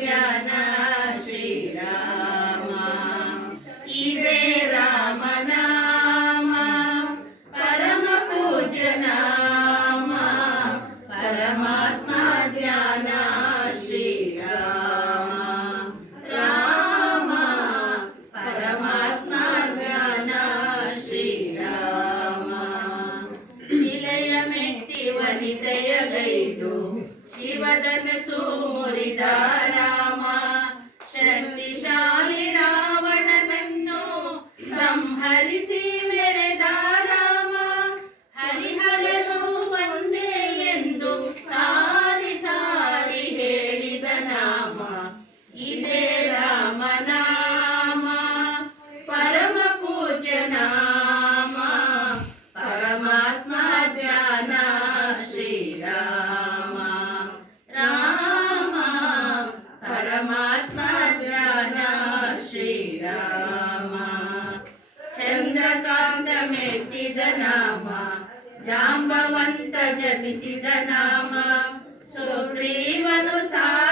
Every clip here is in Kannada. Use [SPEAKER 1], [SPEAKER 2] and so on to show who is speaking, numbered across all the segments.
[SPEAKER 1] ಧ್ಯಾನ ಶ್ರೀರಾಮ ಇದೇ ವನಿತೆಯಗೈದು ಶಿವದನಸು ಮುರಿದ ರಾಮ. ಶಕ್ತಿಶಾಲಿ ರಾವಣನನ್ನು ಸಂಹರಿಸಿ ಮೆರೆದ ರಾಮ. ಹರಿಹರನು ಒಂದೇ ಎಂದು ಸಾರಿ ಸಾರಿ ಹೇಳಿದ ನಾಮ. ಇದೇ ಚಂದ್ರಕಾಂತ ಮೆತ್ತಿದ ನಾಮ ಜಾಂಬವಂತ ಜಪಿಸಿದ ನಾಮ ಸುಗ್ರೀವನು ಸಾರಿದ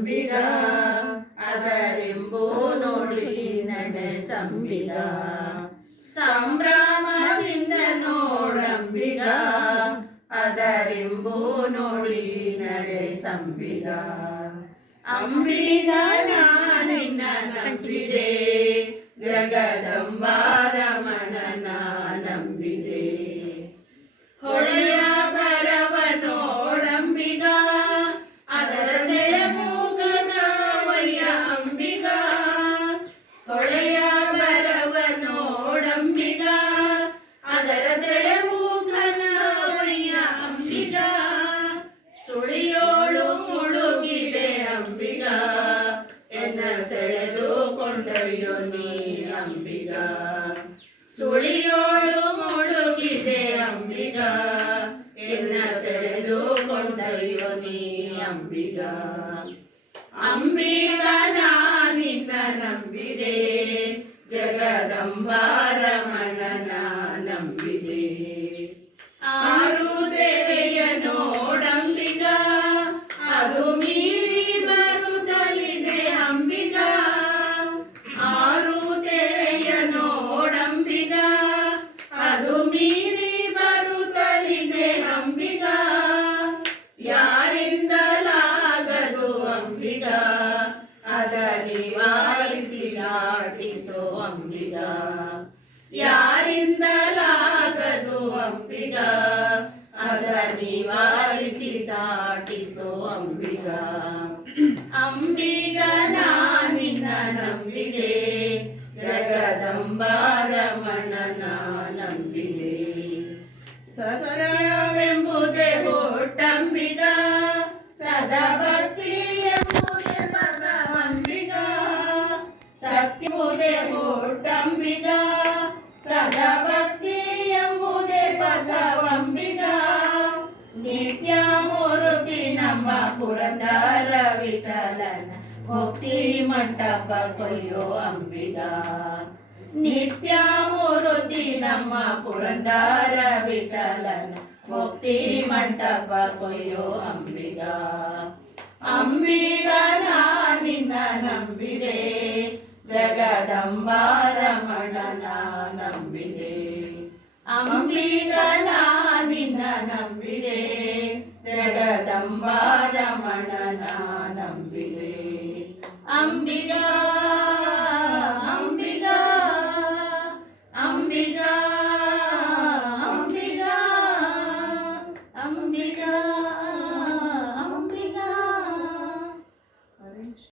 [SPEAKER 1] ನೋಡಂಬಿಗ ಅದರೆಂಬೋ ನೋಡಿ ನಡೆಸಂಬಿಗ ಸಂಭ್ರಮದಿಂದ ನೋಡಂಬಿಗ ಅದರೆಂಬೋ ನೋಡಿ ನಡೆಸಂಬಿಗ ಅಂಬಿಗ ನಾನಿನ್ನ ನಂಬಿದೆ ಜಗದಂಬಾರಮಣನ ಎನ್ನ ಸೆಳೆದು ಕೊಂಡೊಯ್ಯೋ ನೀ ಅಂಬಿಗ ಸುಳಿಯೋಳು ಮುಳುಗಿದೆ ಅಂಬಿಗ ಎನ್ನ ಸೆಳೆದು ಕೊಂಡೊಯ್ಯೋ ನೀ ಅಂಬಿಗ ಅಂಬಿಗ ನಾನಿನ್ನ ನಂಬಿದೆ ಜಗದಂಬಾರಮಣನ ಅದ ನಿವಾರಿಸಿ ದಾಟಿಸೋ ಅಂಬಿಗ ಯಾರಿಂದಲಾಗದು ಅಂಬಿಗ ಅದ ನಿವಾರಿಸಿ ದಾಟಿಸೋ ಅಂಬಿಗ ಅಂಬಿಗ ನಾನಿನ್ನ ನಂಬಿದೆ ಒಟ್ಟಂಬಿಗ ಸದಾ ಸತ್ಯಂಬುದೇ ಒಟ್ಟಂಬಿಗ ಸದಾ ಭಕ್ತಿ ಎಂಬುದೇ ಪದವಂಬಿಗ ನಿತ್ಯ ಮೂರುತಿ ನಮ್ಮ ಪುರಂದರ ವಿಠಲನ ಮುಕ್ತಿ ಮಂಟಪ ಕೊಯ್ಯೋ ಅಂಬಿಗ. ನಿತ್ಯ ಮೂರುತಿ ನಮ್ಮ ಪುರಂದರ ವಿಠಲನ ಮುಕ್ತಿ ಮಂಟಪ ಕೊಯ್ಯೋ ಅಂಬಿಗ. ಅಂಬಿಗ ನಿನ್ನ ನಂಬಿದೆ. ಜಗದಂಬಾರಮಣನ ನಂಬಿದೆ ಅಂಬಿಗ ನಿನ್ನ ನಂಬಿದೆ ಜಗದಂಬಾರಮಣನ ನಂಬಿದೆ ಅಂಬಿಗ ಅಂಬಿಗ